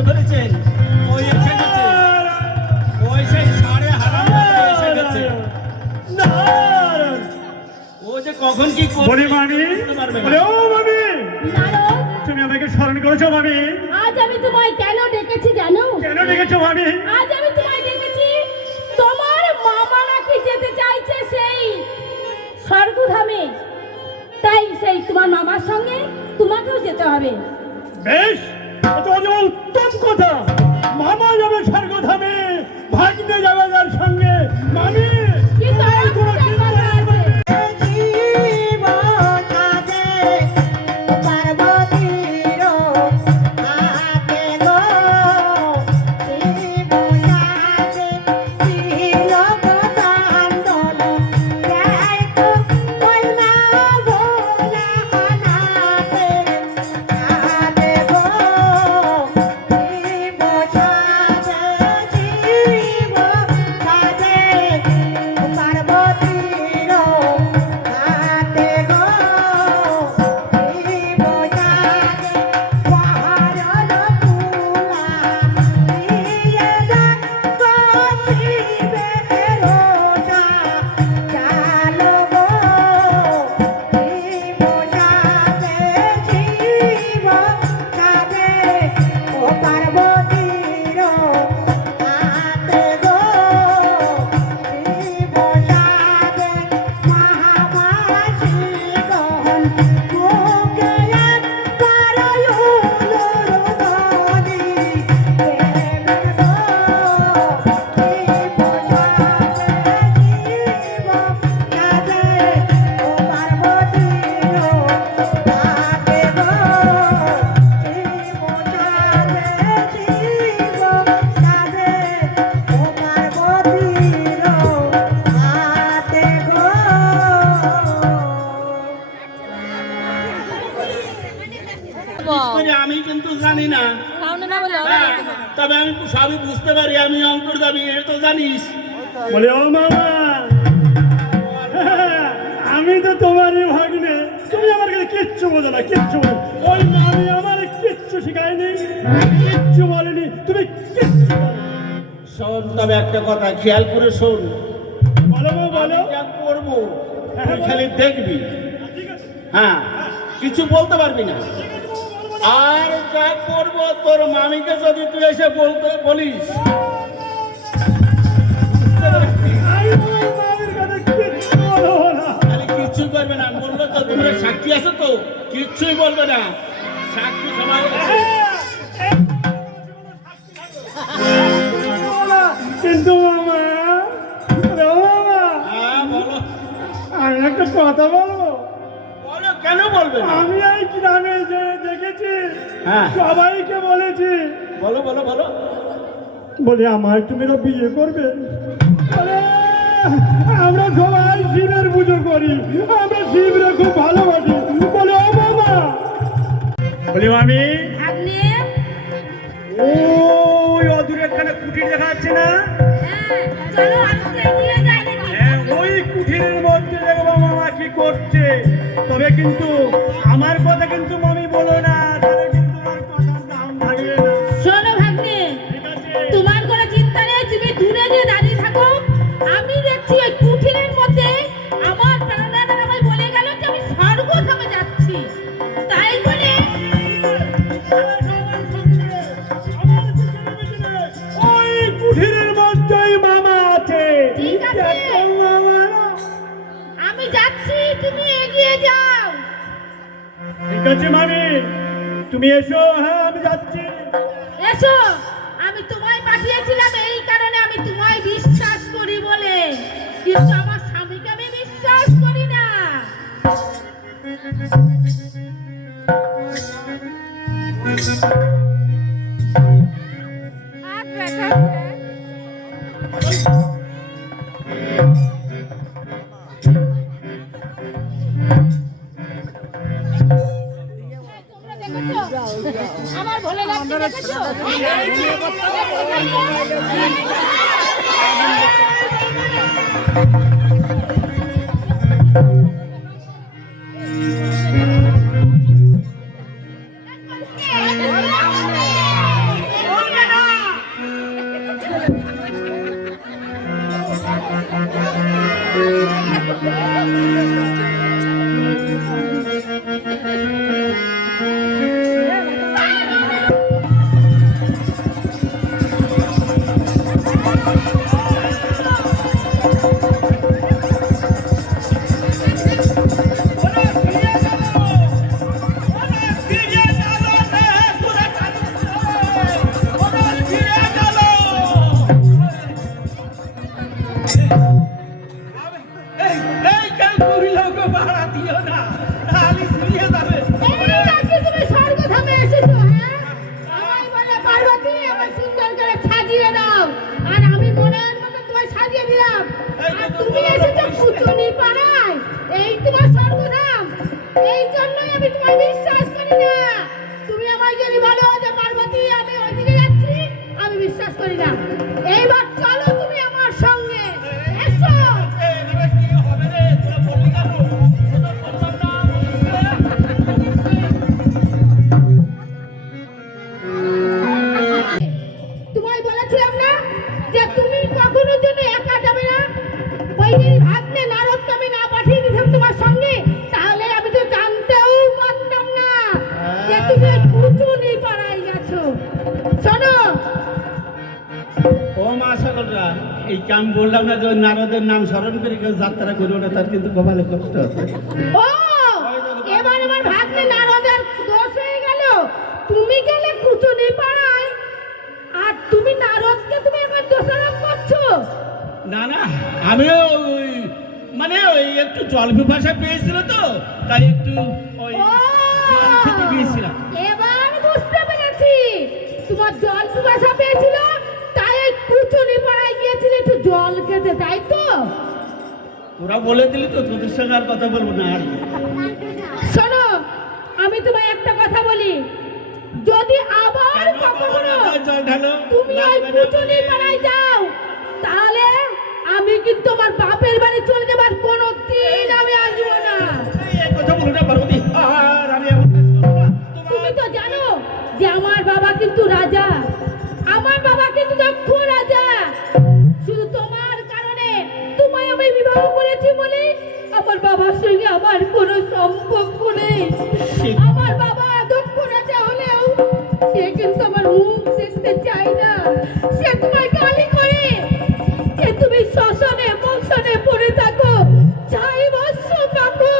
বুঝতে পেরেছেন ওই এসে গেছে। ওই সেই সাড়ে হারাম এসে গেছে। ও যে কখন কি করবে মামি। বুঝতে পারবে না। বলে ও মামি। তুমি আমাকে স্মরণ করেছ মামি? আজ আমি তোমায় কেন ডেকেছি জানো? কেন ডেকেছো মামি? আজ আমি তোমায় ডেকেছি। তোমার মামা নাকি যেতে চাইছে সেই স্বর্গধামে? তাই সেই তোমার মামার সঙ্গে তোমাকেও যেতে হবে। বেশ অনেক কথা মামা যাবে স্বর্গধামে ভাগ্নে যাবে তার সঙ্গে। মামি! জানিস বলে ও মামা আমি তো তোমারই ভাগ্নে। তুমি আমার কাছে কিচ্ছু বোঝো না কিচ্ছু ওই মামি আমার কিচ্ছু শিখায়নি কিচ্ছু বলেনি। তুমি কিচ্ছু। শোন তবে একটা কথা খেয়াল করে শোন। বলো বলো। করব তুই খালি দেখবি। হ্যাঁ কিছু বলতে পারবি না। আর যা করব তোর মামিকে যদি তুই এসে বলতে বলিস বলল তো তোমরা সাক্ষী আছে তো? কিচ্ছুই বলবে না। সাক্ষী সবাই কিন্তু মামা হ্যাঁ বলো। আমি একটা কথা বলব? বলো কেন বলবে আমি এই গ্রামে যে দেখেছি হ্যাঁ। সবাইকে বলেছি। বলো বলো বলো। বলে আমার তুমি বিয়ে করবে? বলে, আমরা সবাই শিবের পুজো করি। আমরা শিবরে খুব ভালোবাসি। বলে ও মামা! বলি ভাগ্নে ওই অদূরে এখানে কুটির দেখা যাচ্ছে না? হ্যাঁ, চলো আজকে এগিয়ে যাই দেখি। হ্যাঁ, ওই কুঠিরের মধ্যে দেখব মামা কি করছে। তবে কিন্তু আমার কথা কিন্তু মামি এসো আমি তোমায় পাঠিয়েছিলাম এই কারণে আমি তোমায় বিশ্বাস করি বলে। কিন্তু আমার স্বামীকে আমি বিশ্বাস করি না। তোমরা আমার এই জন্যই আমি বিশ্বাস করি না। তুমি আমায় যদি বলো যে, পার্বতী, আমি ওইদিকে যাচ্ছি, আমি বিশ্বাস করি না। বললাম না যে ওই নারদের নাম স্মরণ করে কেউ যাত্রা করবে না তার কিন্তু কপালে কষ্ট আছে। ও এবার আমার ভাগ্নে নারদের দোষ হয়ে গেল। তুমি গেলে কুচুনি পাড়ায় আর তুমি নারদকে তুমি এখন দোষারোপ করছ? না না আমিও ওই মানে ওই একটু জল পিপাসা পেয়েছিল তো তাই একটু ওই গিয়েছিলাম। জল খেতে তাই তো? তোরা বলে দিলি তো তোদের সঙ্গে আর কথা বলব না। আর শোনো আমি তোমায় একটা কথা বলি। যদি আবার কখনো তুমি ওই না পাড়ায় যাও তাহলে আমি কিন্তু আমার সে কিন্তু আমার মুখ দেখতে চায় না। সে তোমায় গালি করে। যে তুমি শ্মশানে, মশানে পড়ে থাকো চাই বৎস পাবো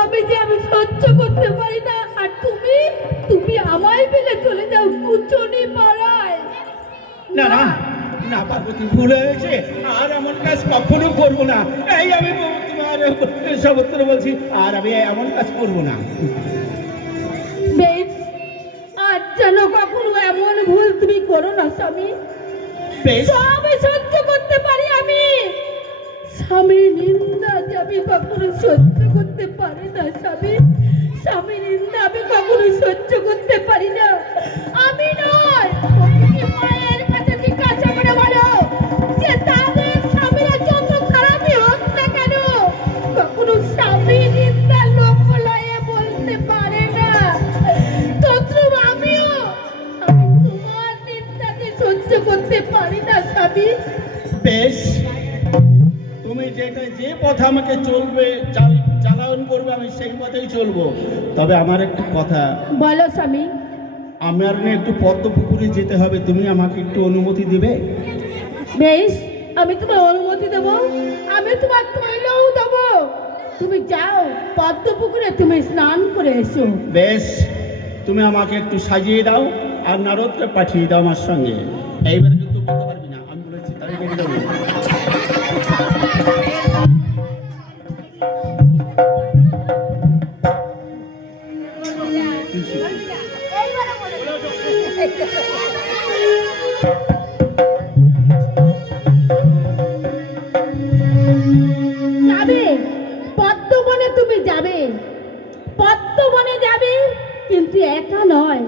আমি যে আমি সহ্য করতে পারি না, আর তুমি তুমি আমায় ফেলে চলে যাও কুচনি পাড়ায়। না না না, পার্বতী, ভুল হয়েছে আর এমন কাজ কখনো করব না। এই আমি তোমার সবত্র বলছি, আর আমি এমন কাজ করব না। স্বামী। সব সহ্য করতে পারি আমি। স্বামীর নিন্দা যে আমি কখনো সহ্য করতে পারি না স্বামী। স্বামীর নিন্দা আমি কখনো সহ্য করতে পারি না। আমি নয় আমি সেই পথেই চলবো। তবে আমার একটু কথা। বলো স্বামী। আমার না একটু পদ্ম পুকুরে যেতে হবে তুমি আমাকে একটু অনুমতি দিবে? বেশ আমি তোমার অনুমতি দেবো। আমি তোমার তৈলও দেবো। তুমি যাও পদ্ম পুকুরে তুমি স্নান করে এসো। বেশ তুমি আমাকে একটু সাজিয়ে দাও আর নারদকে পাঠিয়ে দাও আমার সঙ্গে। এইবার কিন্তু বলতে পারবি না আমি বলেছি তাই যাব যাবে। পদ্মবনে তুমি যাবে। পদ্মবনে যাবে কিন্তু একা নয়।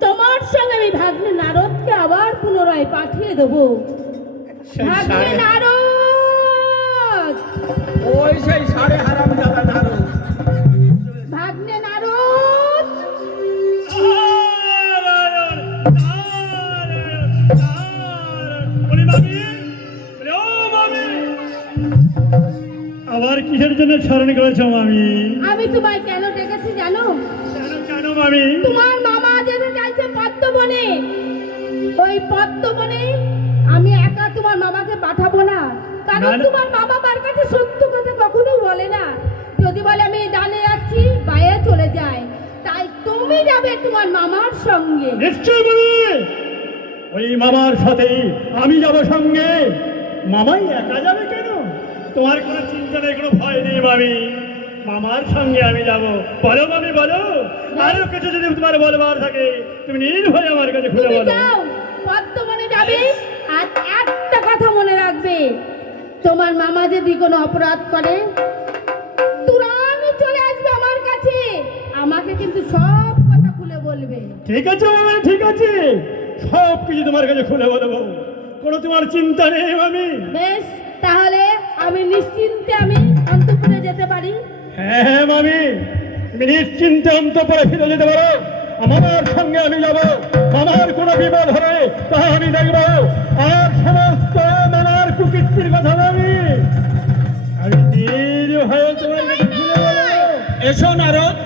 তোমার সঙ্গে আমি ভাগ্নে নারদকে আবার পুনরায় পাঠিয়ে দেবো। ভাগ্নে নারদ! ওই সেই সাড়ে হারাম দাদা নারদ। ভাগ্নে নারদ আবার কিসের জন্য স্মরণ করেছ মামি? আমি তোমায় কেন ডেকেছি জানো? কেন কেন মামি? তোমার মামা যেতে চাইছে পদ্মবনে। ওই পদ্মবনে আমি একা তোমার মামাকে পাঠাবো না। কারণ। তোমার মামা আমার কাছে সত্য কথা কখনো বলে না। যদি বলে আমি ডানে তুমি যাবে তোমার মামার সঙ্গে। নিশ্চয় বলি। ওই মামার সাথে আমি যাব সঙ্গে। মামাই একা যাবে কেন? তোমার কোনো চিন্তা নেই কোনো ভয় নেই মামি। মামার সঙ্গে আমি যাব। বলো মামি বলো। আরও কিছু যদি তোমার বলবার থাকে তুমি নির্ভয়ে আমার কাছে খুলে বলো। পদ্মবনে যাবে। আর একটা কথা মনে রাখবে। তোমার মামা যদি কোনো অপরাধ করে তুরানি চলে আসবে আমার কাছে। আমাকে কিন্তু সব বলবে। ঠিক আছে মামি ঠিক আছে। সব কিছু তোমার কাছে খুলে বলব। কোনো তোমার চিন্তা নেই মামি বেশ তাহলে আমি নিশ্চিন্তে আমি অন্তপুরে যেতে পারি। হ্যাঁ হ্যাঁ মামি। তুমি নিশ্চিন্তে অন্তপরে ফিরে যেতে পারো। আমার সঙ্গে আমি যাব। আমার কোনো বিপদ হবে তা আমি দেখব। আর সমস্ত মামার কুকীর্তির কথা আমি আমি নির্ভয়ে তোমার এসো নারদ।